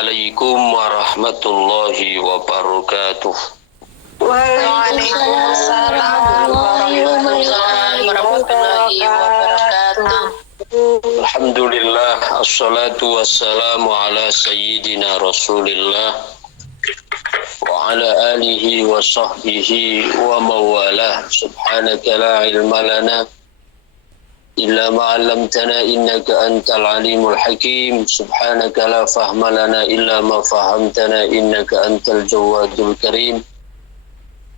Assalamualaikum warahmatullahi wabarakatuh. Waalaikumsalam warahmatullahi wabarakatuh. Alhamdulillah, assalatu wassalamu ala sayyidina Rasulillah wa ala alihi wa sahbihi wa mawalah. Subhanaka la ilma lana illa ma 'allamtana innaka antal alimul hakim. Subhanaka la fahma lana illa ma fahamtana innaka antal jawadul karim.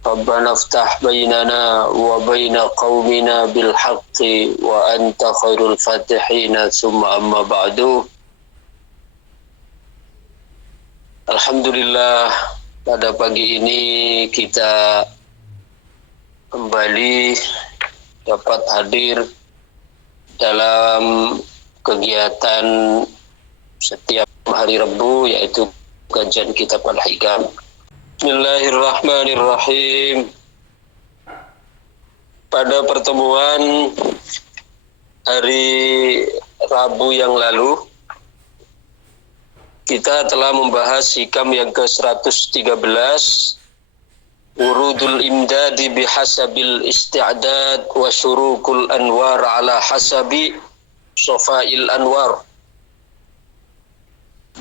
Rabbana iftah bainana wa baina qaumina bil haqqi wa anta khairul fatihina summa amma ba'du. Alhamdulillah, pada pagi ini kita kembali dapat hadir dalam kegiatan setiap hari Rabu, yaitu kajian kitab Al-Hikam. Bismillahirrahmanirrahim. Pada pertemuan hari Rabu yang lalu, kita telah membahas hikam yang ke-113, Urudul imdadi bihasabil isti'dad wa syurukul anwar ala hasabi sofail anwar.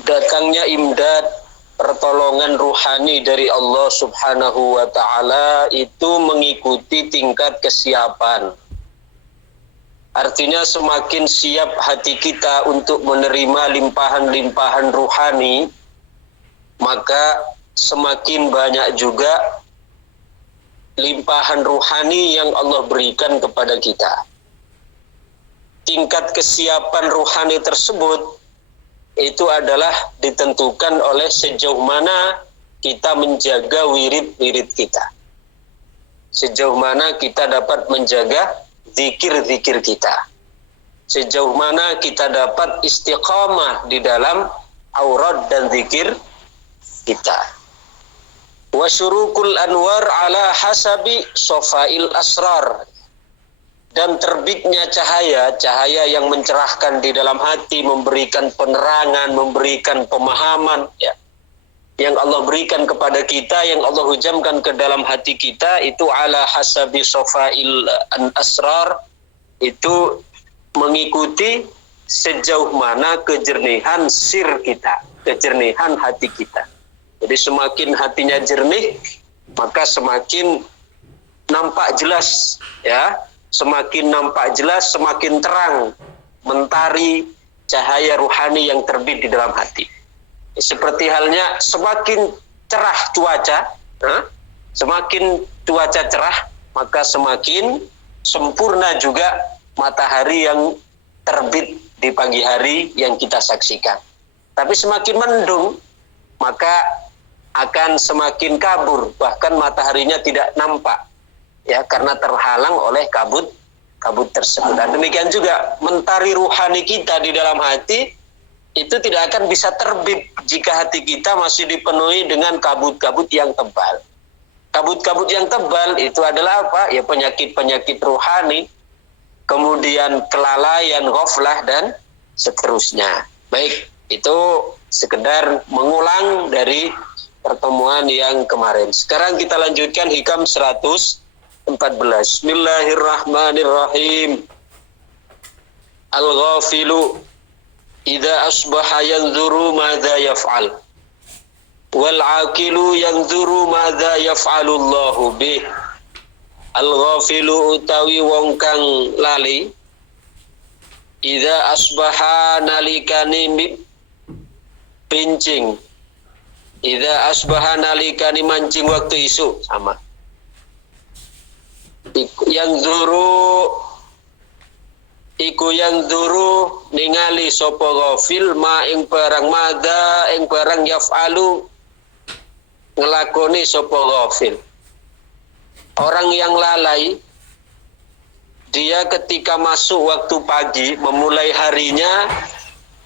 Datangnya imdad, pertolongan ruhani dari Allah Subhanahu wa ta'ala itu mengikuti tingkat kesiapan. Artinya semakin siap hati kita untuk menerima limpahan-limpahan ruhani, maka semakin banyak juga limpahan ruhani yang Allah berikan kepada kita. Tingkat kesiapan ruhani tersebut itu adalah ditentukan oleh sejauh mana kita menjaga wirid-wirid kita. Sejauh mana kita dapat menjaga zikir-zikir kita. Sejauh mana kita dapat istiqamah di dalam aurat dan zikir kita. Wa syurukul anwar ala hasabi sofail asrar. Dan terbitnya cahaya yang mencerahkan di dalam hati, memberikan penerangan, memberikan pemahaman, ya, yang Allah berikan kepada kita, yang Allah hujamkan ke dalam hati kita, itu ala hasabi sofail asrar, itu mengikuti sejauh mana kejernihan sir kita, kejernihan hati kita. Jadi semakin hatinya jernih, maka semakin nampak jelas, ya. Semakin nampak jelas, semakin terang mentari cahaya ruhani yang terbit di dalam hati. Seperti halnya semakin cerah cuaca, semakin cuaca cerah, maka semakin sempurna juga matahari yang terbit di pagi hari yang kita saksikan. Tapi semakin mendung, maka akan semakin kabur, bahkan mataharinya tidak nampak, ya, karena terhalang oleh kabut tersebut. Dan demikian juga mentari ruhani kita di dalam hati itu tidak akan bisa terbit jika hati kita masih dipenuhi dengan kabut-kabut yang tebal. Kabut-kabut yang tebal itu adalah apa? Ya, penyakit-penyakit ruhani, kemudian kelalaian, ghaflah, dan seterusnya. Baik, itu sekedar mengulang dari pertemuan yang kemarin. Sekarang kita lanjutkan hikam 114. Bismillahirrahmanirrahim. Al-ghafilu idza asbaha yanzuru madza yaf'al wal 'aqilu yanzuru madza yaf'alu Allahu bih. Al-ghafilu utawi wong kang lali, idza asbaha nalikani pincing, idza asbaha nalikani mancing waktu isu, sama. Yang zuru ningali sapa ghafil ma ing barang mada ing barang yaf'alu ngelakoni sapa ghafil. Orang yang lalai, dia ketika masuk waktu pagi memulai harinya,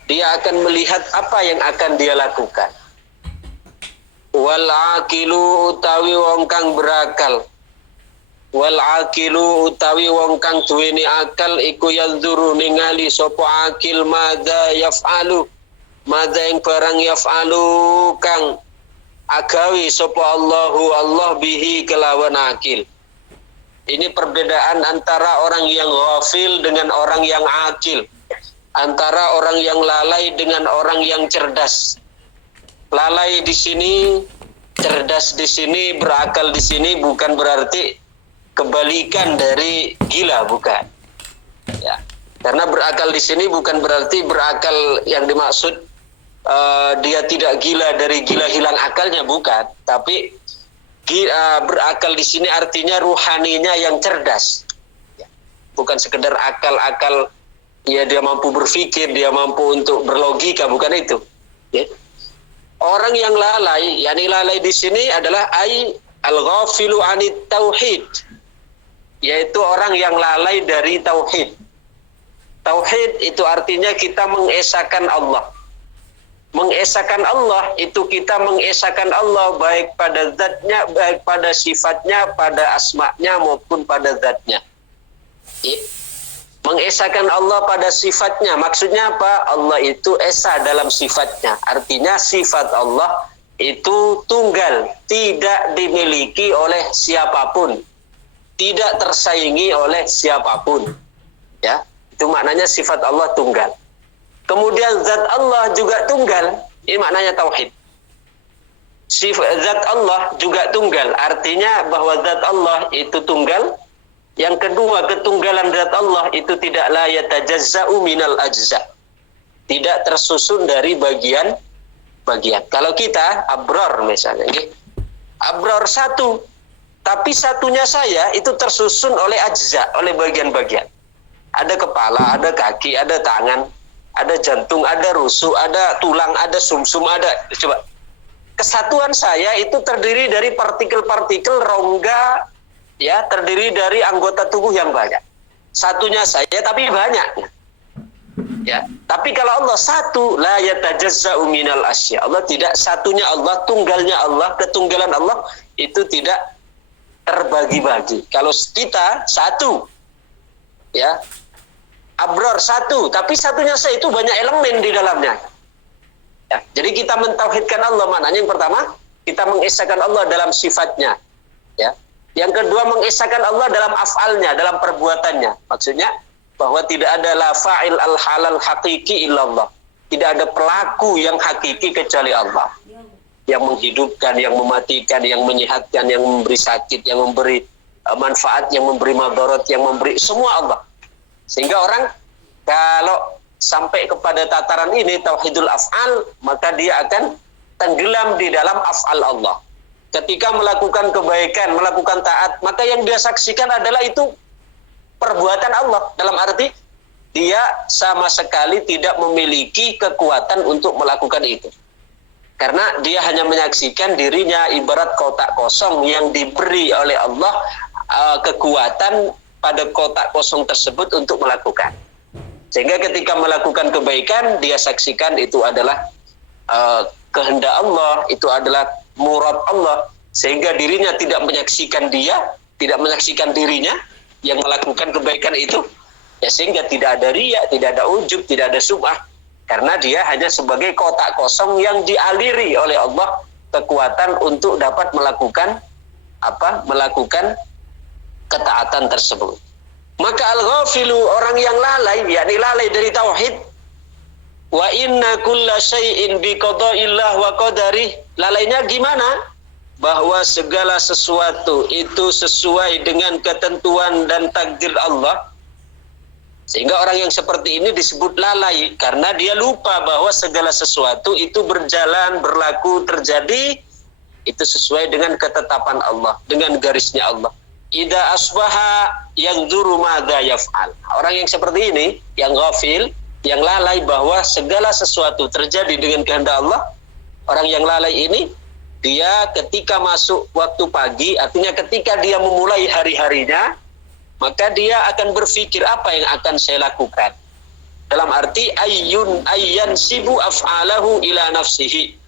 dia akan melihat apa yang akan dia lakukan. Wal aqilu utawi wong kang berakal, wal aqilu utawi wong kang duweni akal iku yanzuru ningali sapa akil madza yaf'alu madza ing barang yaf'alu kang agawi sapa Allahu Allah bihi kelawan akil. Ini perbedaan antara orang yang ghafil dengan orang yang akil, antara orang yang lalai dengan orang yang cerdas. Lalai di sini, cerdas di sini, berakal di sini bukan berarti kebalikan dari gila, bukan. Ya. Karena berakal di sini bukan berarti berakal yang dimaksud dia tidak gila dari gila hilang akalnya, bukan. Tapi berakal di sini artinya ruhaninya yang cerdas. Ya. Bukan sekedar akal-akal, ya dia mampu berpikir, dia mampu untuk berlogika, bukan itu. Ya. Orang yang lalai, yakni lalai di sini adalah al-ghafilu anit tauhid, yaitu orang yang lalai dari tauhid. Tauhid itu artinya kita mengesahkan Allah. Mengesahkan Allah itu kita mengesahkan Allah baik pada zatnya, baik pada sifatnya, pada asma'nya maupun pada zatnya. Ya. Mengesahkan Allah pada sifatnya, maksudnya apa? Allah itu esa dalam sifatnya. Artinya sifat Allah itu tunggal, tidak dimiliki oleh siapapun, tidak tersaingi oleh siapapun. Ya, itu maknanya sifat Allah tunggal. Kemudian zat Allah juga tunggal, ini maknanya tauhid. Sifat zat Allah juga tunggal, artinya bahwa zat Allah itu tunggal. Yang kedua, ketunggalan zat Allah itu tidak la yatajazza'u minal ajza'. Tidak tersusun dari bagian-bagian. Kalau kita abrar misalnya, abrar satu, tapi satunya saya itu tersusun oleh ajza', oleh bagian-bagian. Ada kepala, ada kaki, ada tangan, ada jantung, ada rusuk, ada tulang, ada sumsum, ada. Coba. Kesatuan saya itu terdiri dari partikel-partikel rongga, ya, terdiri dari anggota tubuh yang banyak. Satunya saya tapi banyak. Ya, tapi kalau Allah satu, la yatajazza'u minal asya. Allah tidak, satunya Allah, tunggalnya Allah, ketunggalan Allah itu tidak terbagi-bagi. Kalau kita satu, ya, abrar satu, tapi satunya saya itu banyak elemen di dalamnya. Ya, jadi kita mentauhidkan Allah, maknanya yang pertama kita mengesahkan Allah dalam sifatnya. Ya. Yang kedua, mengesahkan Allah dalam af'alnya, dalam perbuatannya. Maksudnya bahwa tidak ada la fa'il al-halal hakiki illallah. Tidak ada pelaku yang hakiki kecuali Allah. Yang menghidupkan, yang mematikan, yang menyehatkan, yang memberi sakit, yang memberi manfaat, yang memberi madarat, yang memberi, semua Allah. Sehingga orang kalau sampai kepada tataran ini, tauhidul af'al, maka dia akan tenggelam di dalam af'al Allah. Ketika melakukan kebaikan, melakukan taat, maka yang dia saksikan adalah itu perbuatan Allah. Dalam arti, dia sama sekali tidak memiliki kekuatan untuk melakukan itu. Karena dia hanya menyaksikan dirinya ibarat kotak kosong yang diberi oleh Allah kekuatan pada kotak kosong tersebut untuk melakukan. Sehingga ketika melakukan kebaikan, dia saksikan itu adalah kehendak Allah, itu adalah murad Allah, sehingga dirinya tidak menyaksikan tidak menyaksikan dirinya yang melakukan kebaikan itu, ya, sehingga tidak ada riya, tidak ada ujub, tidak ada sum'ah, karena dia hanya sebagai kotak kosong yang dialiri oleh Allah kekuatan untuk dapat melakukan ketaatan tersebut. Maka al-ghafilu, orang yang lalai, yakni lalai dari tauhid, wa inna kulla syai'in bi qada'illah wa qadarih. Lalainya gimana? Bahwa segala sesuatu itu sesuai dengan ketentuan dan takdir Allah. Sehingga orang yang seperti ini disebut lalai karena dia lupa bahwa segala sesuatu itu berjalan, berlaku, terjadi itu sesuai dengan ketetapan Allah, dengan garisnya Allah. Idza asbaha yanzuru madza yaf'al. Orang yang seperti ini, yang ghafil, yang lalai bahwa segala sesuatu terjadi dengan kehendak Allah. Orang yang lalai ini, dia ketika masuk waktu pagi, artinya ketika dia memulai hari-harinya, maka dia akan berpikir apa yang akan saya lakukan. Dalam arti ayyan sibu af'alahu ila nafsihi.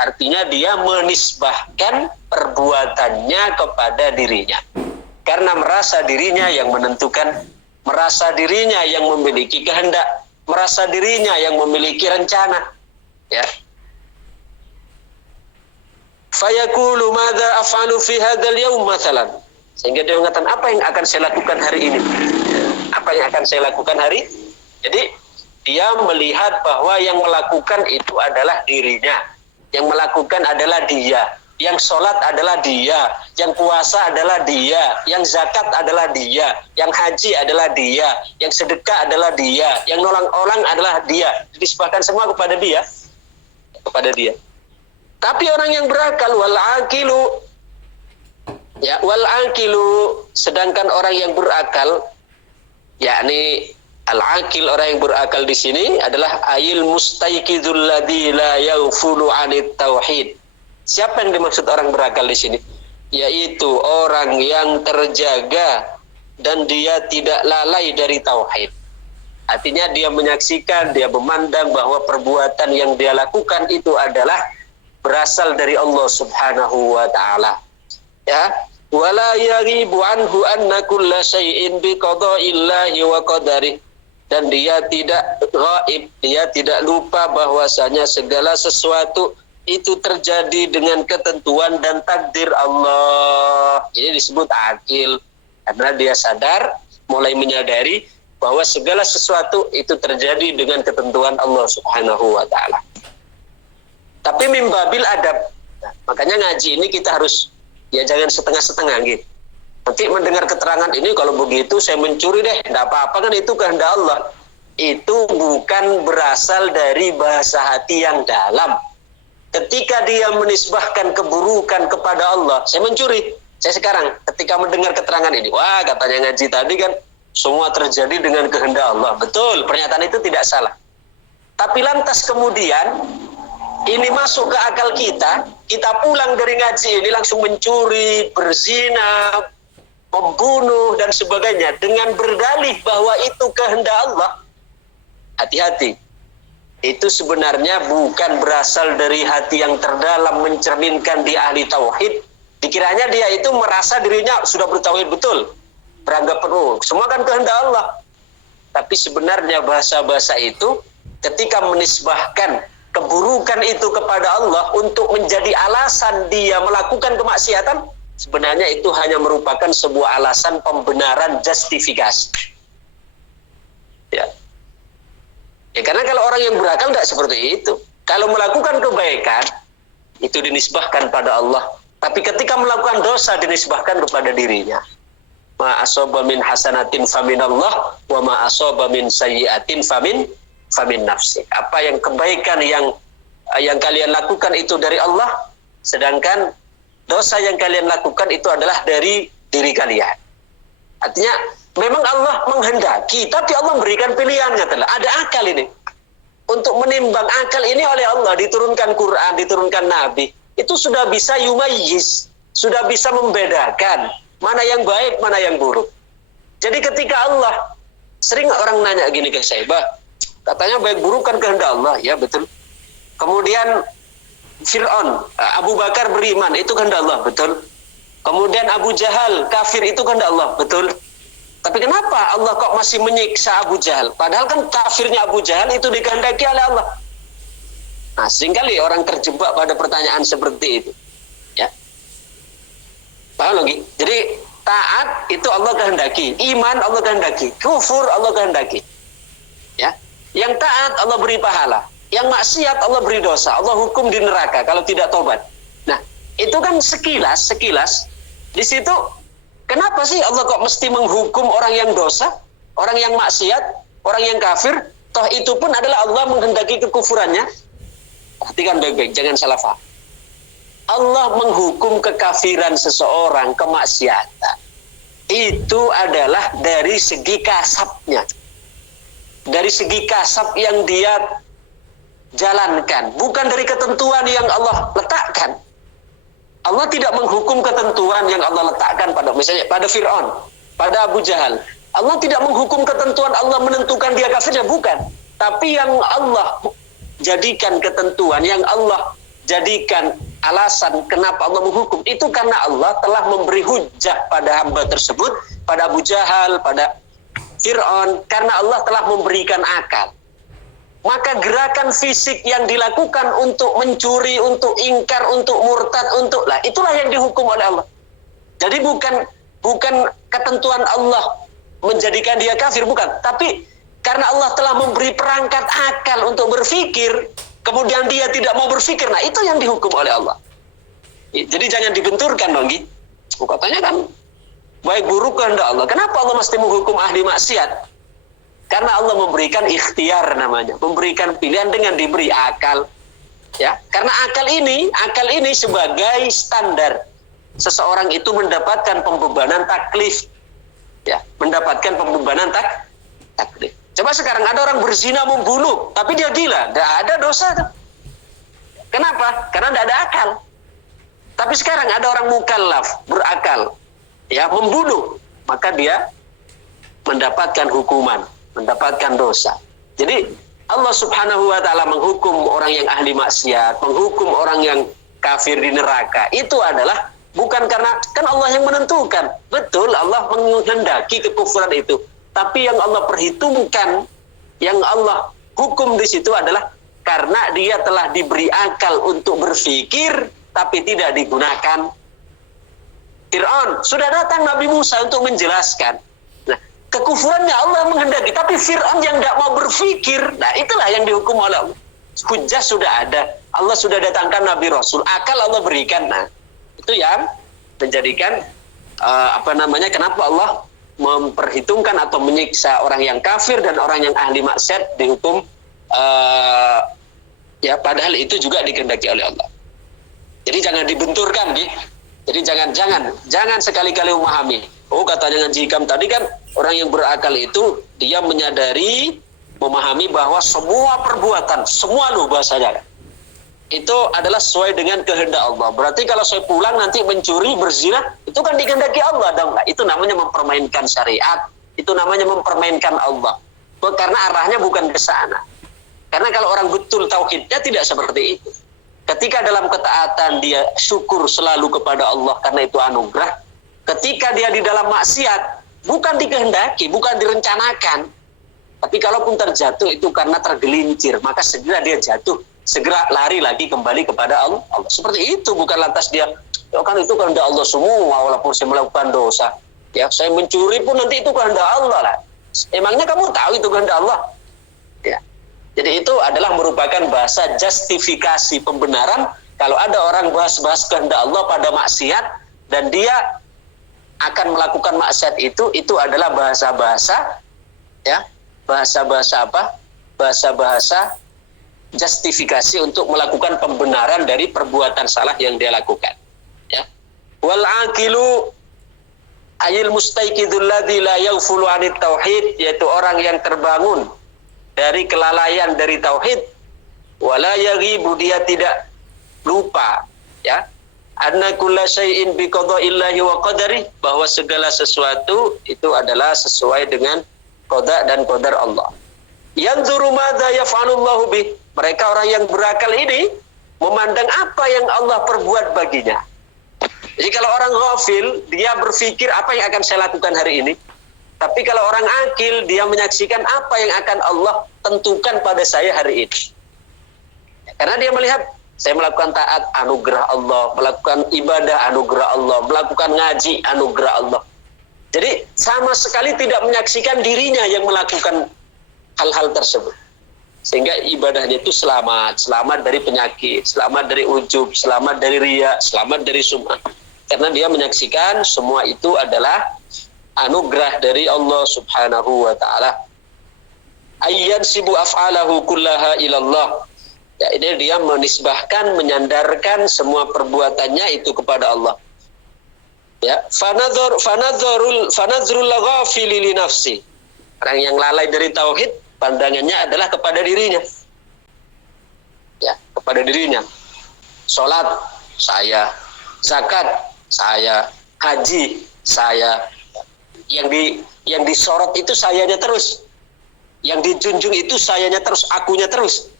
Artinya dia menisbahkan perbuatannya kepada dirinya. Karena merasa dirinya yang menentukan, merasa dirinya yang memiliki kehendak, merasa dirinya yang memiliki rencana. Ya. Fayaqulu madza af'alu fi hadzal yaum mathalan. Sehingga dia mengatakan, apa yang akan saya lakukan hari ini? Apa yang akan saya lakukan hari? Jadi dia melihat bahwa yang melakukan itu adalah dirinya. Yang melakukan adalah dia. Yang sholat adalah dia. Yang puasa adalah dia. Yang zakat adalah dia. Yang haji adalah dia. Yang sedekah adalah dia. Yang nolong orang adalah dia. Disebabkan semua kepada dia. Kepada dia. Tapi orang yang berakal, wal aqilu, ya, wal aqilu, sedangkan orang yang berakal, yakni al-aqil, orang yang berakal di sini adalah ayil mustaiqidul ladzi la yaghfulu 'anit tauhid. Siapa yang dimaksud orang berakal di sini? Yaitu orang yang terjaga dan dia tidak lalai dari tauhid. Artinya dia menyaksikan, dia memandang bahwa perbuatan yang dia lakukan itu adalah berasal dari Allah Subhanahu wa taala. Ya, wala yaghibu anhu anna kulla syai'in bi qada'illahi wa qadari. Dan dia tidak gaib, dia tidak lupa bahwasanya segala sesuatu itu terjadi dengan ketentuan dan takdir Allah. Ini disebut akil, karena dia sadar, mulai menyadari bahwa segala sesuatu itu terjadi dengan ketentuan Allah Subhanahu wa taala. Tapi mimbabil adab. Nah, makanya ngaji ini kita harus, ya jangan setengah-setengah gitu. Nanti mendengar keterangan ini, kalau begitu saya mencuri deh, tidak apa-apa, kan itu kehendak Allah. Itu bukan berasal dari bahasa hati yang dalam. Ketika dia menisbahkan keburukan kepada Allah, saya mencuri. Saya sekarang ketika mendengar keterangan ini, wah katanya ngaji tadi kan semua terjadi dengan kehendak Allah. Betul, pernyataan itu tidak salah. Tapi lantas kemudian ini masuk ke akal kita pulang dari ngaji ini langsung mencuri, berzina, membunuh dan sebagainya dengan berdalih bahwa itu kehendak Allah. Hati-hati. Itu sebenarnya bukan berasal dari hati yang terdalam mencerminkan dia ahli tauhid. Dikiranya dia itu merasa dirinya sudah bertauhid betul. Beranggapan semua kan kehendak Allah. Tapi sebenarnya bahasa-bahasa itu ketika menisbahkan keburukan itu kepada Allah untuk menjadi alasan dia melakukan kemaksiatan, sebenarnya itu hanya merupakan sebuah alasan pembenaran, justifikasi. Ya. Ya, karena kalau orang yang berakal tidak seperti itu. Kalau melakukan kebaikan, itu dinisbahkan pada Allah. Tapi ketika melakukan dosa, dinisbahkan kepada dirinya. Ma asaba min hasanatin faminallah, wa ma asaba min sayyi'atin famin nafsi. Apa yang kebaikan yang kalian lakukan itu dari Allah, sedangkan dosa yang kalian lakukan itu adalah dari diri kalian. Artinya memang Allah menghendaki, tapi Allah berikan pilihannya. Ada akal ini. Untuk menimbang akal ini oleh Allah, diturunkan Quran, diturunkan Nabi. Itu sudah bisa yumayyiz, sudah bisa membedakan mana yang baik, mana yang buruk. Jadi ketika Allah, sering orang nanya gini ke saya, Bah, katanya baik buruk kan kehendak Allah. Ya betul. Kemudian Fir'aun, Abu Bakar beriman, itu kehendak Allah. Betul. Kemudian Abu Jahal, kafir, itu kehendak Allah. Betul. Tapi kenapa Allah kok masih menyiksa Abu Jahal? Padahal kan kafirnya Abu Jahal itu dikehendaki oleh Allah. Nah, seringkali orang terjebak pada pertanyaan seperti itu. Ya. Paham lagi? Jadi taat itu Allah kehendaki, iman Allah kehendaki, kufur Allah kehendaki. Ya. Yang taat Allah beri pahala, yang maksiat Allah beri dosa, Allah hukum di neraka kalau tidak tobat. Nah, itu kan sekilas di situ. Kenapa sih Allah kok mesti menghukum orang yang dosa, orang yang maksiat, orang yang kafir? Toh itu pun adalah Allah menghendaki kekufurannya. Perhatikan baik-baik, jangan salah faham. Allah menghukum kekafiran seseorang, kemaksiatan. Itu adalah dari segi kasabnya. Dari segi kasab yang dia jalankan. Bukan dari ketentuan yang Allah letakkan. Allah tidak menghukum ketentuan yang Allah letakkan pada, misalnya pada Fir'aun, pada Abu Jahal. Allah tidak menghukum ketentuan Allah menentukan dia kafirnya, bukan. Tapi yang Allah jadikan ketentuan, yang Allah jadikan alasan kenapa Allah menghukum, itu karena Allah telah memberi hujjah pada hamba tersebut, pada Abu Jahal, pada Fir'aun, karena Allah telah memberikan akal. maka gerakan fisik yang dilakukan untuk mencuri, untuk ingkar, untuk murtad, itulah yang dihukum oleh Allah. Jadi bukan ketentuan Allah menjadikan dia kafir, bukan. Tapi karena Allah telah memberi perangkat akal untuk berpikir, kemudian dia tidak mau berpikir, nah itu yang dihukum oleh Allah. Jadi jangan dibenturkan dong, katanya kan baik buruk kehendak Allah. Kenapa Allah mesti menghukum ahli maksiat? Karena Allah memberikan ikhtiar namanya, memberikan pilihan dengan diberi akal. Ya, karena akal ini sebagai standar seseorang itu mendapatkan pembebanan taklif. Ya, mendapatkan pembebanan taklif. Coba sekarang ada orang berzina membunuh, tapi dia gila, tidak ada dosa tuh. Kenapa? Karena tidak ada akal. Tapi sekarang ada orang mukallaf, berakal, ya, membunuh, maka dia mendapatkan hukuman, mendapatkan dosa. Jadi Allah Subhanahu wa taala menghukum orang yang ahli maksiat, menghukum orang yang kafir di neraka. Itu adalah bukan karena kan Allah yang menentukan. Betul, Allah menghendaki kekufuran itu. Tapi yang Allah perhitungkan, yang Allah hukum di situ adalah karena dia telah diberi akal untuk berpikir tapi tidak digunakan. Fir'aun, sudah datang Nabi Musa untuk menjelaskan. Kekufurannya Allah menghendaki, tapi Fir'aun yang tidak mau berpikir, nah itulah yang dihukum oleh Allah. Hujjah sudah ada, Allah sudah datangkan Nabi Rasul, akal Allah berikan. Nah, itu yang menjadikan kenapa Allah memperhitungkan atau menyiksa orang yang kafir dan orang yang ahli maksiat dihukum, padahal itu juga dikehendaki oleh Allah. Jadi jangan dibenturkan, jadi jangan sekali-kali memahami. Oh, katanya ngaji hikam tadi kan orang yang berakal itu dia menyadari, memahami bahwa semua perbuatan, semua bahasanya itu adalah sesuai dengan kehendak Allah. Berarti kalau saya pulang nanti mencuri, berzina, itu kan dikehendaki Allah dong. Itu namanya mempermainkan syariat, itu namanya mempermainkan Allah. Karena arahnya bukan ke sana. Karena kalau orang betul tauhidnya tidak seperti itu. Ketika dalam ketaatan dia syukur selalu kepada Allah karena itu anugerah. Ketika dia di dalam maksiat, bukan dikehendaki, bukan direncanakan. Tapi kalaupun terjatuh itu karena tergelincir, maka segera dia jatuh, segera lari lagi kembali kepada Allah. Seperti itu, bukan lantas dia, kan itu kehendak Allah semua, walaupun saya melakukan dosa. Ya, saya mencuri pun nanti itu kehendak Allah lah. Emangnya kamu tahu itu kehendak Allah? Ya. Jadi itu adalah merupakan bahasa justifikasi pembenaran kalau ada orang bahas-bahas kehendak Allah pada maksiat dan dia akan melakukan maksiat itu adalah bahasa-bahasa bahasa-bahasa justifikasi untuk melakukan pembenaran dari perbuatan salah yang dia lakukan. Ya. Wal aqilu ayil mustaiqidul ladzi la yaghfulu 'anit tauhid, yaitu orang yang terbangun dari kelalaian dari tauhid, wala yaghibu, dia tidak lupa, ya. Anna kulla syai'in bi qada'illahi wa qadari, bahwa segala sesuatu itu adalah sesuai dengan qada dan qadar Allah. Yanzuru madza yaf'alullahu bih, mereka orang yang berakal ini memandang apa yang Allah perbuat baginya. Jadi kalau orang ghafil, dia berpikir apa yang akan saya lakukan hari ini. Tapi kalau orang akil, dia menyaksikan apa yang akan Allah tentukan pada saya hari ini. Karena dia melihat, saya melakukan taat, anugerah Allah, melakukan ibadah, anugerah Allah, melakukan ngaji, anugerah Allah. Jadi sama sekali tidak menyaksikan dirinya yang melakukan hal-hal tersebut. Sehingga ibadahnya itu selamat dari penyakit, selamat dari ujub, selamat dari riya, selamat dari sum'ah. Karena dia menyaksikan semua itu adalah anugerah dari Allah Subhanahu wa ta'ala. Ayyansibu af'alahu kullaha ilallah. Ya, ini dia menisbahkan, menyandarkan semua perbuatannya itu kepada Allah. Ya, fanadzrul ghafili li nafsi. Orang yang lalai dari tauhid, pandangannya adalah kepada dirinya. Ya, kepada dirinya. Salat saya, zakat saya, haji saya. Yang disorot itu sayanya terus, yang dijunjung itu sayanya terus, akunya terus.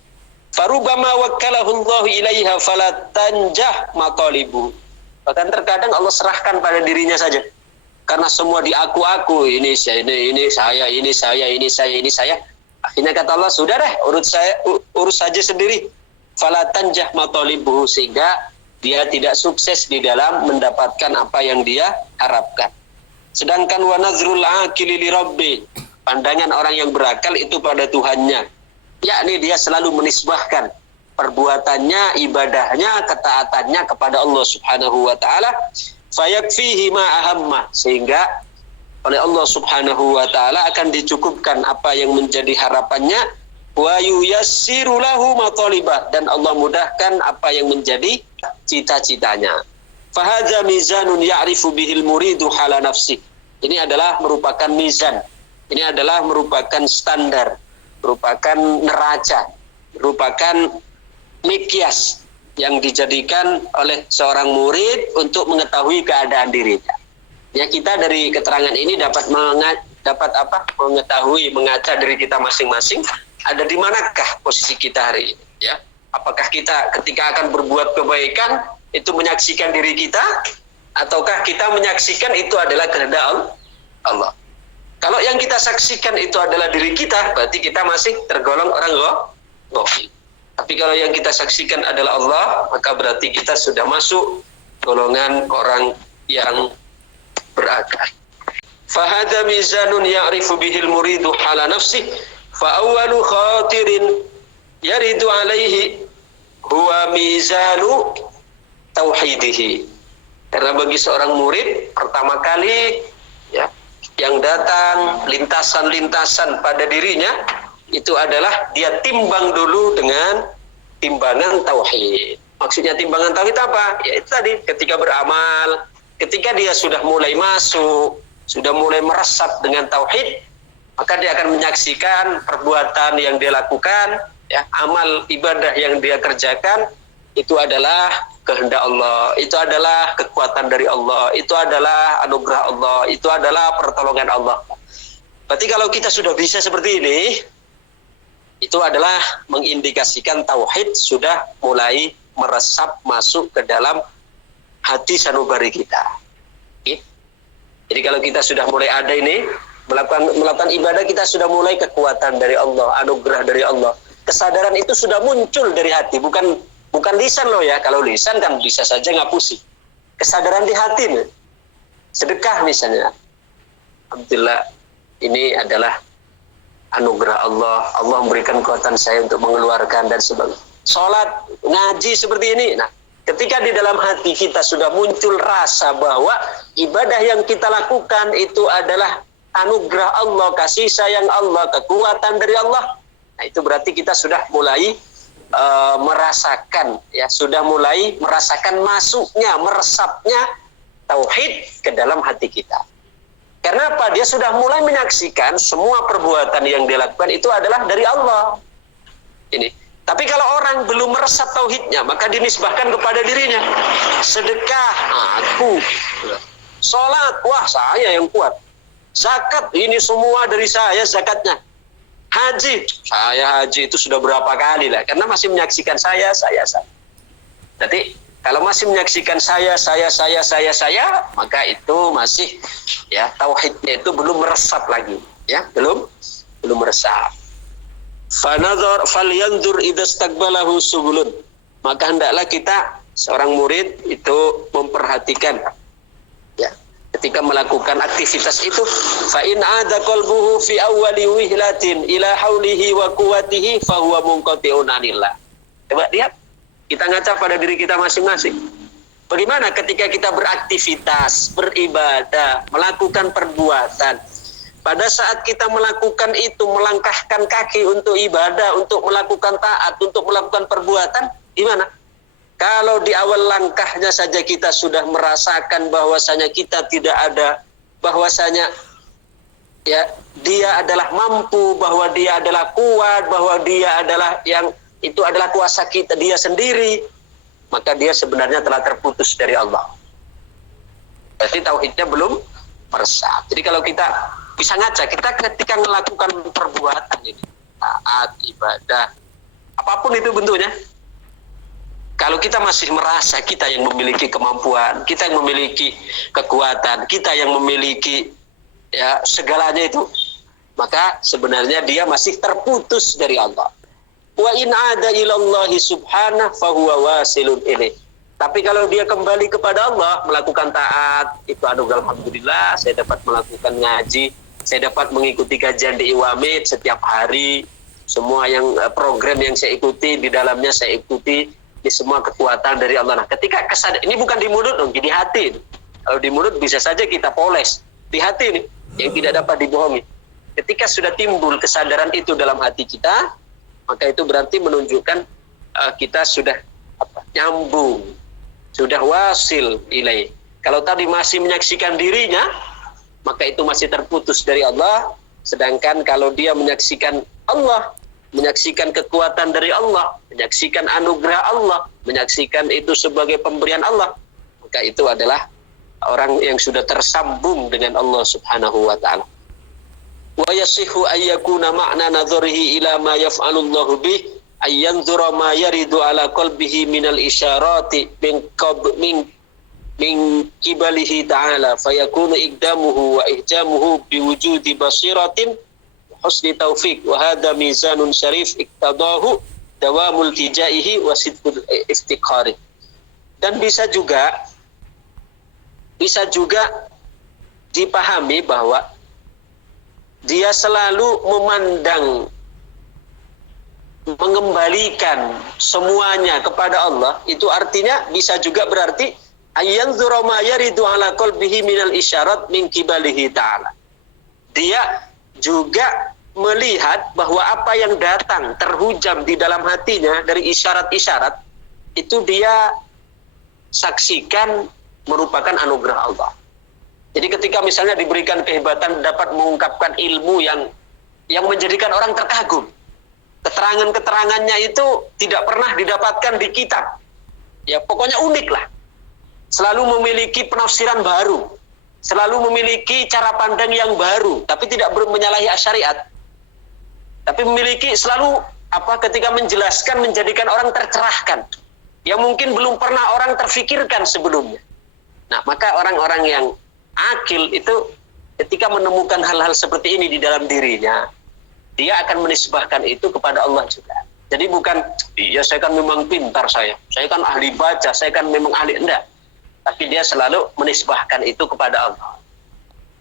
Farubama wakkalahu Allahu ilaiha falatanjah maqalibu. Bahkan terkadang Allah serahkan pada dirinya saja, karena semua diaku-aku, ini saya, Akhirnya kata Allah, sudah deh, urus saja sendiri. Fala tanjah matalibuhu, sehingga dia tidak sukses di dalam mendapatkan apa yang dia harapkan. Sedangkan wa nazrul aqili li rabbi, pandangan orang yang berakal itu pada Tuhannya, yakni dia selalu menisbahkan perbuatannya, ibadahnya, ketaatannya kepada Allah Subhanahu wa taala, fayakfihi ma ahamma, sehingga oleh Allah Subhanahu wa taala akan dicukupkan apa yang menjadi harapannya, wa yuyassiru lahu matalibah, dan Allah mudahkan apa yang menjadi cita-citanya. Fahadza mizanun ya'rifu bihil muridu hala nafsi. Ini adalah merupakan mizan. Ini adalah merupakan standar, merupakan neraca, merupakan mikyas yang dijadikan oleh seorang murid untuk mengetahui keadaan dirinya. Ya, kita dari keterangan ini dapat mengetahui, mengaca diri kita masing-masing, ada di manakah posisi kita hari ini, ya? Apakah kita ketika akan berbuat kebaikan itu menyaksikan diri kita, ataukah kita menyaksikan itu adalah kehendak Allah? Kalau yang kita saksikan itu adalah diri kita, berarti kita masih tergolong orang ghafil. Tapi kalau yang kita saksikan adalah Allah, maka berarti kita sudah masuk golongan orang yang berakal. Fahadza mizanun ya'rifu bihil muridu hala nafsi, fa awwalu khatirin yaridu alaihi huwa mizanu tauhidihi. Karena bagi seorang murid, pertama kali ya yang datang lintasan-lintasan pada dirinya itu adalah dia timbang dulu dengan timbangan tauhid. Maksudnya timbangan tauhid apa? Ya itu tadi, ketika beramal, ketika dia sudah mulai masuk, sudah mulai meresap dengan tauhid, maka dia akan menyaksikan perbuatan yang dia lakukan, ya, amal ibadah yang dia kerjakan itu adalah kehendak Allah, itu adalah kekuatan dari Allah, itu adalah anugerah Allah, itu adalah pertolongan Allah. Berarti kalau kita sudah bisa seperti ini, itu adalah mengindikasikan tauhid sudah mulai meresap masuk ke dalam hati sanubari kita. Jadi kalau kita sudah mulai ada ini, melakukan ibadah, kita sudah mulai kekuatan dari Allah, anugerah dari Allah. Kesadaran itu sudah muncul dari hati, bukan lisan loh ya. Kalau lisan kan bisa saja ngapusi. Kesadaran di hati nih. Sedekah misalnya. Alhamdulillah, ini adalah anugerah Allah. Allah memberikan kekuatan saya untuk mengeluarkan dan sebagainya. Sholat, ngaji seperti ini. Nah, ketika di dalam hati kita sudah muncul rasa bahwa ibadah yang kita lakukan itu adalah anugerah Allah, kasih sayang Allah, kekuatan dari Allah. Nah, itu berarti kita sudah mulai merasakan, ya, sudah mulai merasakan masuknya, meresapnya tauhid ke dalam hati kita. Karena apa? Dia sudah mulai menyaksikan semua perbuatan yang dia lakukan itu adalah dari Allah. Ini. Tapi kalau orang belum meresap tauhidnya, maka dinisbahkan kepada dirinya. Sedekah, aku. Sholat, wah saya yang kuat. Zakat, ini semua dari saya zakatnya. Haji, saya haji itu sudah berapa kali lah. Karena masih menyaksikan saya. Jadi kalau masih menyaksikan saya, maka itu masih, ya, tauhidnya itu belum meresap lagi, ya, belum meresap. Fanadhar falyanzur idza istaqbalahu subulun. Maka hendaklah kita seorang murid itu memperhatikan, ya, ketika melakukan aktivitas itu, fa in ada qalbuhu fi awwali wihlatin ila haulihi wa quwwatihi fa huwa munqati'un anillah. Coba lihat, kita ngaca pada diri kita masing-masing. Bagaimana ketika kita beraktivitas, beribadah, melakukan perbuatan, pada saat kita melakukan itu, melangkahkan kaki untuk ibadah, untuk melakukan taat, untuk melakukan perbuatan, gimana? Kalau di awal langkahnya saja kita sudah merasakan bahwasanya kita tidak ada, bahwasanya, ya, dia adalah mampu, bahwa dia adalah kuat, bahwa dia adalah yang itu adalah kuasa kita, dia sendiri, maka dia sebenarnya telah terputus dari Allah. Berarti tauhidnya belum meresap. Jadi kalau kita bisa ngaca, kita ketika melakukan perbuatan ini, taat, ibadah, apapun itu bentuknya, kalau kita masih merasa kita yang memiliki kemampuan, kita yang memiliki kekuatan, kita yang memiliki, ya, segalanya itu, maka sebenarnya dia masih terputus dari Allah. Wa in ada ilallahi subhanahu fahuwa wasilun ilaih. Tapi kalau dia kembali kepada Allah, melakukan taat, itu anugerah alhamdulillah, saya dapat melakukan ngaji, saya dapat mengikuti kajian di Iwamid setiap hari, semua yang program yang saya ikuti, di dalamnya saya ikuti, di semua kekuatan dari Allah. Nah, ketika kesadaran, ini bukan di mulut dong, di hati. Kalau di mulut bisa saja kita poles, di hati nih, yang tidak dapat dibohongi. Ketika sudah timbul kesadaran itu dalam hati kita, maka itu berarti menunjukkan kita sudah nyambung, sudah wasil ilaih. Kalau tadi masih menyaksikan dirinya, maka itu masih terputus dari Allah. Sedangkan kalau dia menyaksikan Allah, menyaksikan kekuatan dari Allah, menyaksikan anugerah Allah, menyaksikan itu sebagai pemberian Allah, maka itu adalah orang yang sudah tersambung dengan Allah subhanahu wa ta'ala. Wa yasihu ayyakuna ma'na nadhurihi ila ma yaf'alullahu bih ayyanzura ma yaridu ala qalbihi minal isyarati min kibalihi ta'ala fayakunu iqdamuhu wa ihjamuhu biwujudi basiratin husni taufiq wa hadha mizanun syarif iqtadahu dawamul tijaihi wa sidqul iftiqari. Dan bisa juga dipahami bahwa dia selalu memandang, mengembalikan semuanya kepada Allah. Itu artinya bisa juga berarti ayyanzura ma yaridu ala qalbihi minal isyarat min kibalihi ta'ala. Dia juga melihat bahwa apa yang datang terhujam di dalam hatinya dari isyarat-isyarat itu dia saksikan merupakan anugerah Allah. Jadi ketika misalnya diberikan kehebatan dapat mengungkapkan ilmu yang menjadikan orang terkagum, keterangan-keterangannya itu tidak pernah didapatkan di kitab. Ya pokoknya unik lah. Selalu memiliki penafsiran baru, selalu memiliki cara pandang yang baru, tapi tidak menyalahi syariat. Tapi memiliki selalu ketika menjelaskan menjadikan orang tercerahkan, yang mungkin belum pernah orang terfikirkan sebelumnya. Nah, maka orang-orang yang akil itu ketika menemukan hal-hal seperti ini di dalam dirinya, dia akan menisbahkan itu kepada Allah juga. Jadi bukan, iya saya kan memang pintar saya kan ahli baca, saya kan memang ahli, enggak. Tapi dia selalu menisbahkan itu kepada Allah.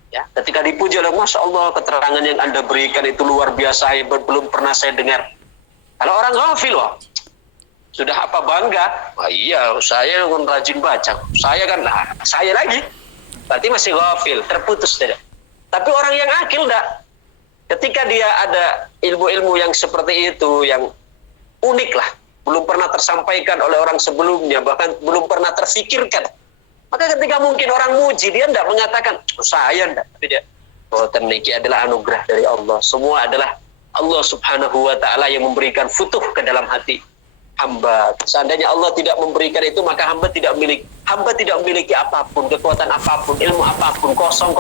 Ya, ketika dipuji oleh Masya Allah, keterangan yang Anda berikan itu luar biasa hebat, belum pernah saya dengar. Kalau orang ghafil, sudah apa bangga? Wah iya, saya kan rajin baca. Saya lagi. Berarti masih ghafil, terputus tidak. Tapi orang yang akil enggak. Ketika dia ada ilmu-ilmu yang seperti itu, yang unik lah, belum pernah tersampaikan oleh orang sebelumnya, bahkan belum pernah terfikirkan. Maka ketika mungkin orang muji, dia tidak mengatakan, saya tidak. Tapi dia, teniki adalah anugerah dari Allah. Semua adalah Allah subhanahu wa ta'ala yang memberikan futuh ke dalam hati hamba. Seandainya Allah tidak memberikan itu, maka hamba tidak memiliki apapun, kekuatan apapun, ilmu apapun, kosong.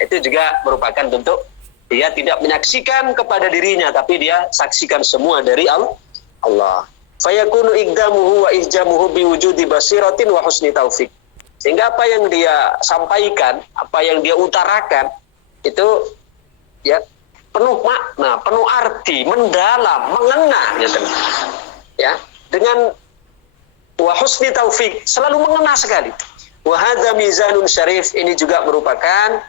Itu juga merupakan bentuk dia tidak menyaksikan kepada dirinya, tapi dia saksikan semua dari Allah. Fayakunu iqdamuhu wa ihjamuhu biwujudi basiratin wa husni taufik. Sehingga apa yang dia sampaikan, apa yang dia utarakan itu ya penuh makna, penuh arti, mendalam, mengena gitu. Ya, dengan wa husni taufik, selalu mengena sekali. Wa hadza mizanun syarif, ini juga merupakan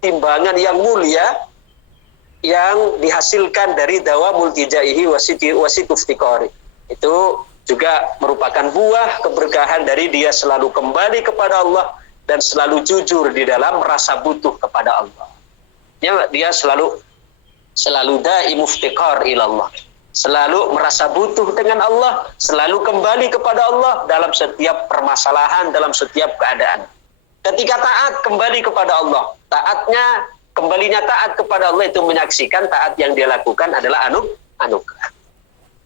timbangan yang mulia yang dihasilkan dari dawamul tijaihi wasituftiqari. Itu juga merupakan buah keberkahan dari dia selalu kembali kepada Allah dan selalu jujur di dalam rasa butuh kepada Allah. Dia selalu daimuftiqar ilallah, selalu merasa butuh dengan Allah, selalu kembali kepada Allah dalam setiap permasalahan, dalam setiap keadaan. Ketika taat, kembali kepada Allah. Kembalinya taat kepada Allah itu menyaksikan taat yang dia lakukan adalah anugerah.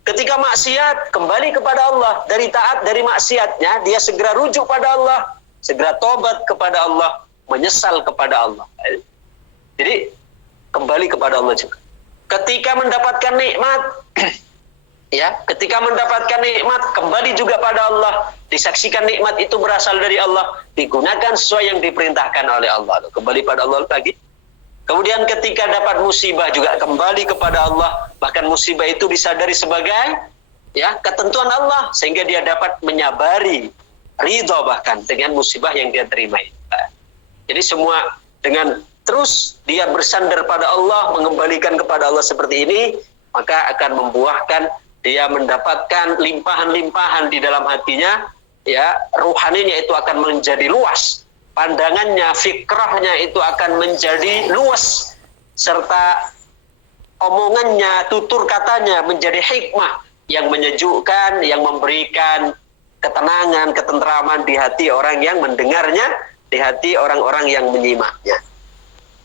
Ketika maksiat, kembali kepada Allah. Dari taat, dari maksiatnya, dia segera rujuk pada Allah, segera tobat kepada Allah, menyesal kepada Allah. Jadi, kembali kepada Allah juga. Ketika mendapatkan nikmat, Ya, ketika mendapatkan nikmat kembali juga pada Allah, disaksikan nikmat itu berasal dari Allah, digunakan sesuai yang diperintahkan oleh Allah, kembali pada Allah lagi. Kemudian ketika dapat musibah juga kembali kepada Allah, bahkan musibah itu disadari sebagai ya ketentuan Allah, sehingga dia dapat menyabari ridho bahkan dengan musibah yang dia terima itu. Jadi semua dengan terus dia bersandar pada Allah, mengembalikan kepada Allah seperti ini, maka akan membuahkan dia mendapatkan limpahan-limpahan di dalam hatinya, ya ruhaninya itu akan menjadi luas, pandangannya, fikrahnya itu akan menjadi luas, serta omongannya, tutur katanya menjadi hikmah yang menyejukkan, yang memberikan ketenangan, ketentraman di hati orang yang mendengarnya, di hati orang-orang yang menyimaknya.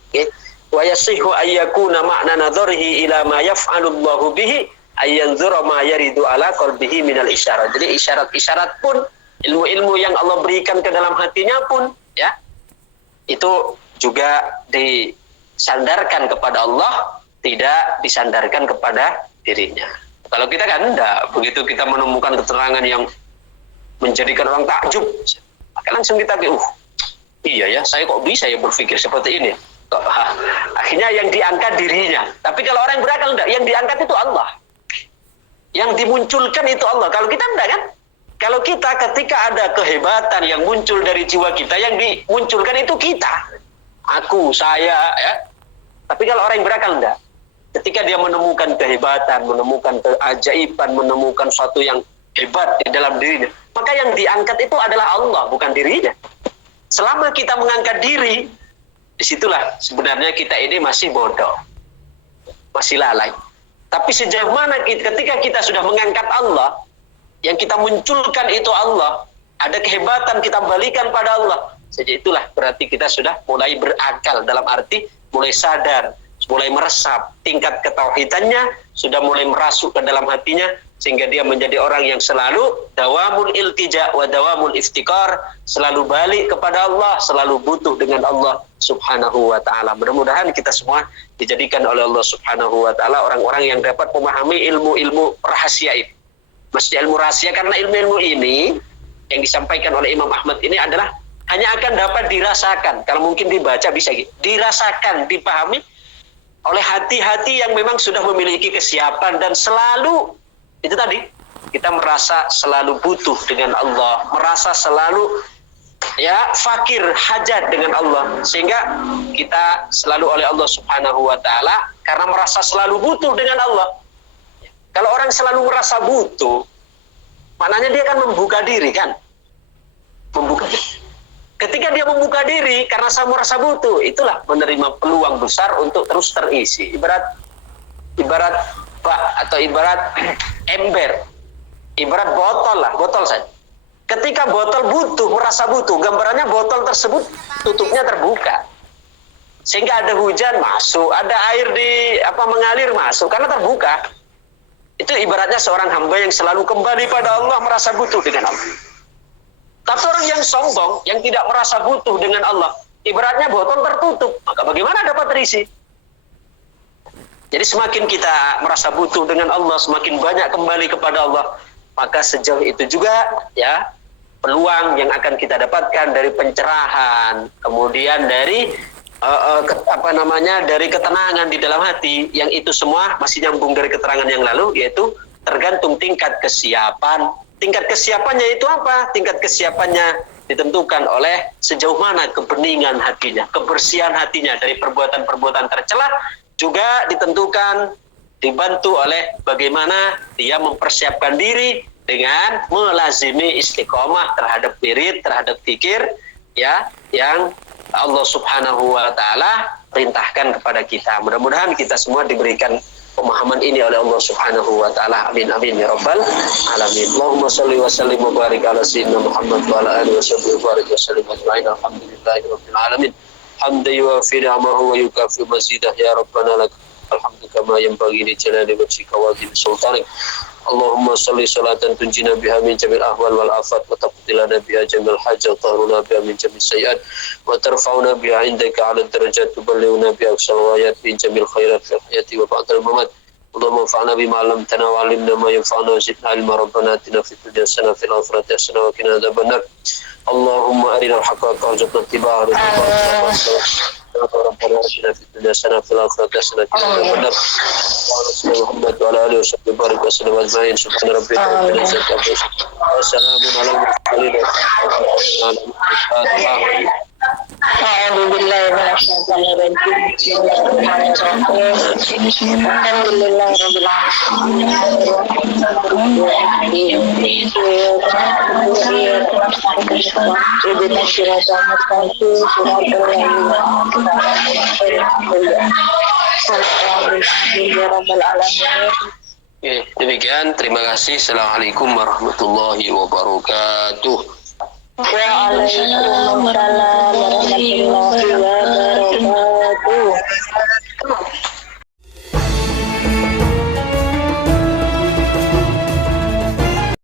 Okay. Wa yasihu ayyakuna ma'na nadharihi ila ma yaf'alu Allahu bihi ayyanzura ma yaridu ala qalbihi minal isyarat. Jadi isyarat-isyarat pun, ilmu-ilmu yang Allah berikan ke dalam hatinya pun, ya, itu juga disandarkan kepada Allah, tidak disandarkan kepada dirinya. Kalau kita kan enggak, begitu kita menemukan keterangan yang menjadikan orang takjub, maka langsung kita iya ya, saya kok bisa ya berpikir seperti ini. Akhirnya yang diangkat dirinya. Tapi kalau orang yang berakal enggak, yang diangkat itu Allah. Yang dimunculkan itu Allah. Kalau kita enggak kan? Kalau kita ketika ada kehebatan yang muncul dari jiwa kita, yang dimunculkan itu kita. Aku, saya, ya. Tapi kalau orang yang berakal enggak. Ketika dia menemukan kehebatan, menemukan keajaiban, menemukan sesuatu yang hebat di dalam dirinya, maka yang diangkat itu adalah Allah, bukan dirinya. Selama kita mengangkat diri, disitulah sebenarnya kita ini masih bodoh, masih lalai. Tapi sejauh mana ketika kita sudah mengangkat Allah, yang kita munculkan itu Allah, ada kehebatan kita balikan pada Allah, sejak itulah berarti kita sudah mulai berakal, dalam arti mulai sadar, mulai meresap, tingkat ketauhidannya sudah mulai merasuk ke dalam hatinya, sehingga dia menjadi orang yang selalu dawamul iltija wa dawamul iftikar, selalu balik kepada Allah, selalu butuh dengan Allah subhanahu wa ta'ala. Mudah-mudahan kita semua dijadikan oleh Allah subhanahu wa ta'ala orang-orang yang dapat memahami ilmu-ilmu rahasia ini. Maksudnya ilmu rahasia, karena ilmu-ilmu ini yang disampaikan oleh Imam Ahmad ini adalah hanya akan dapat dirasakan, kalau mungkin dibaca bisa gitu, dirasakan, dipahami oleh hati-hati yang memang sudah memiliki kesiapan dan selalu itu tadi, kita merasa selalu butuh dengan Allah, merasa selalu ya fakir, hajat dengan Allah, sehingga kita selalu oleh Allah subhanahu wa ta'ala karena merasa selalu butuh dengan Allah. Kalau orang selalu merasa butuh, maknanya dia akan membuka diri kan, membuka diri. Ketika dia membuka diri karena saya merasa butuh, itulah menerima peluang besar untuk terus terisi. Ibarat bak atau ibarat ember, ibarat botol lah, botol saja. Ketika botol butuh, merasa butuh, gambarannya botol tersebut tutupnya terbuka, sehingga ada hujan masuk, ada air mengalir masuk karena terbuka. Itu ibaratnya seorang hamba yang selalu kembali pada Allah, merasa butuh dengan Allah. Tapi orang yang sombong, yang tidak merasa butuh dengan Allah, ibaratnya botol tertutup, maka bagaimana dapat terisi? Jadi semakin kita merasa butuh dengan Allah, semakin banyak kembali kepada Allah, maka sejauh itu juga ya peluang yang akan kita dapatkan dari pencerahan, kemudian dari dari ketenangan di dalam hati, yang itu semua masih nyambung dari keterangan yang lalu, yaitu tergantung tingkat kesiapan. Tingkat kesiapannya itu apa? Tingkat kesiapannya ditentukan oleh sejauh mana kebeningan hatinya, kebersihan hatinya dari perbuatan-perbuatan tercela, juga ditentukan, dibantu oleh bagaimana dia mempersiapkan diri dengan melazimi istiqomah terhadap wirid, terhadap zikir ya, yang Allah subhanahu wa ta'ala perintahkan kepada kita. Mudah-mudahan kita semua diberikan pemahaman ini oleh Allah subhanahu wa ta'ala. Amin amin ya rabbal alamin. Allahumma salli wa sallim wa barik ala sayyidina Muhammad wa ala alihi wa sahbihi wa barik wa sallim ajma'in. Alhamdulillahi rabbil alamin. Hamdan yuwafi ni'amahu wa yukafi mazidah ya rabbana lak alhamdu kama yanbaghi li jalali wajhika wa azimi sultanik. Allahumma salli salatan tunjina biha min jamil ahwal wal afat wa taqdilana biha jamil hajat wa tahruna biha min jamil sayyat wa tarfa'una biha indaka ala darajat tuballighuna biha aksal wayat min jamil khairat fil hayati wa ba'dal mamat اللهم انفعنا بما علمتنا وعلمنا ما ينفعنا وزدنا علما ربنا آتنا في الدنيا حسنة وفي الآخرة حسنة وقنا عذاب النار اللهم أرنا الحق حقا وارزقنا اتباعه ربنا آتنا في الدنيا حسنة وفي الآخرة حسنة وقنا عذاب النار اللهم محمد وعلى آله وصحبه وبارك وسلم أجمعين سبحان ربك رب العزة عما يصفون وسلام على المرسلين أعوذ بالله من الشيطان الرجيم بسم الله الرحمن الرحيم الحمد لله رب العالمين اهدنا الصراط المستقيم صراط الذين أنعمت عليهم يا رب العالمين. Oke, demikian. Terima kasih. Assalamualaikum warahmatullahi wabarakatuh. Waalaikumsalam warahmatullahi